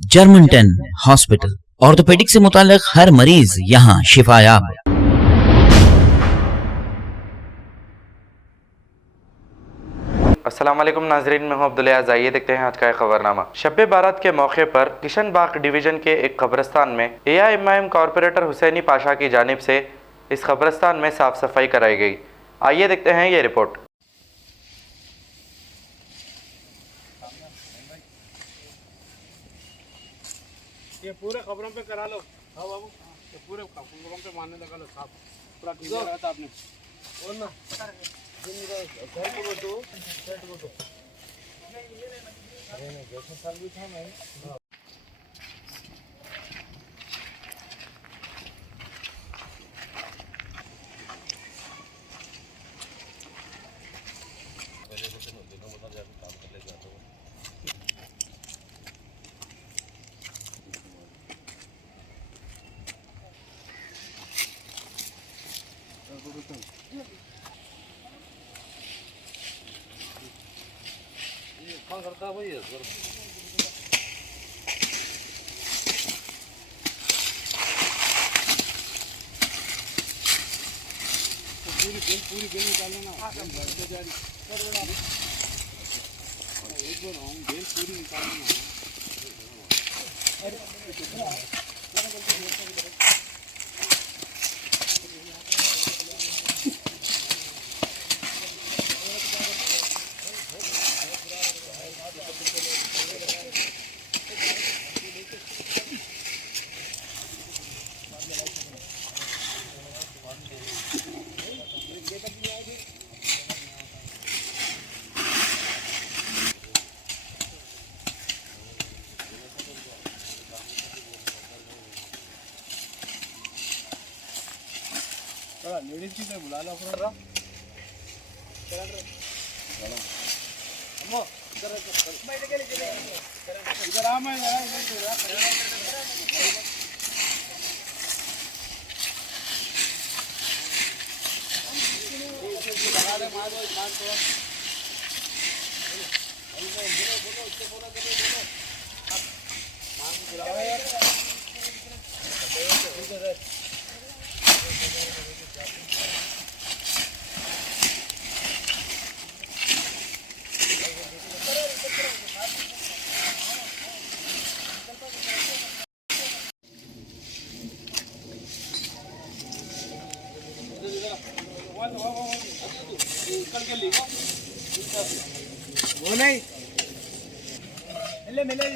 German 10 hospital, orthopaedic से मुताल्लिक हर मरीज यहाँ शिफायाब। अस्सलाम वालेकुम नाजरीन, मैं हूं अब्दुल अज़ीज़। आइए देखते हैं आज का खबरनामा। शब बारात के मौके पर किशन बाग डिवीज़न के एक कब्रिस्तान में एआईएमआईएम कॉरपोरेटर हुसैनी पाशा की जानिब से इस कब्रिस्तान में साफ़ सफाई कराई गई। आइए देखते हैं ये रिपोर्ट। ये पूरे खबरों पे करा लो। हाँ बाबू, ये पूरे खबरों पे मारने लगा लो साहब। पूरा क्लियर करा था आपने। और ना जैसे साल भी था मैं। कौन करता है भाई? पूरी बेल निकालना ना। एक बोल रहा हूँ, बेल पूरी निकालना। लेडीज की तो बुला लो अपना। इधर आ, मैं वो नहीं मिले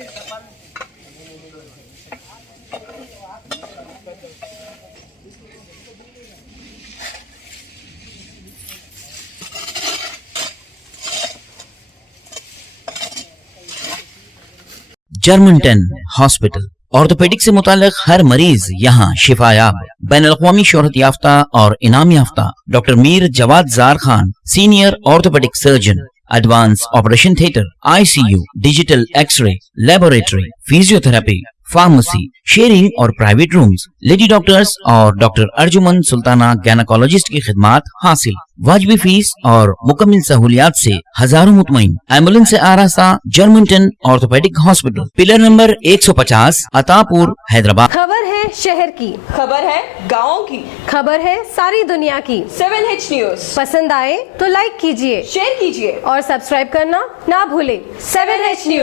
जर्मन 10 हॉस्पिटल, ऑर्थोपेडिक से मुताल्लिक हर मरीज यहाँ शिफायाब। बैनुल-अक़वामी शोहरत याफ्ता और इनाम याफ्ता doctor Mir Jawad Zar Khan, senior orthopaedic surgeon, advance operation theatre, ICU, digital x-ray, laboratory, physiotherapy, pharmacy, sharing और प्राइवेट रूम्स, लेडी डॉक्टर्स और डॉक्टर अर्जुमन सुल्ताना गैनकोलॉजिस्ट की खिदमात हासिल। वाजिबी फीस और मुकम्मल सहूलियात से हजारों मुतमईन। एम्बुलेंस से आरास्ता German 10 orthopaedic hospital, pillar number 150, Attapur, Hyderabad. खबर है शहर की, खबर है गाँव की, खबर है सारी दुनिया की। 7H न्यूज पसंद आए तो लाइक कीजिए, शेयर कीजिए और सब्सक्राइब करना ना भूले। 7H news.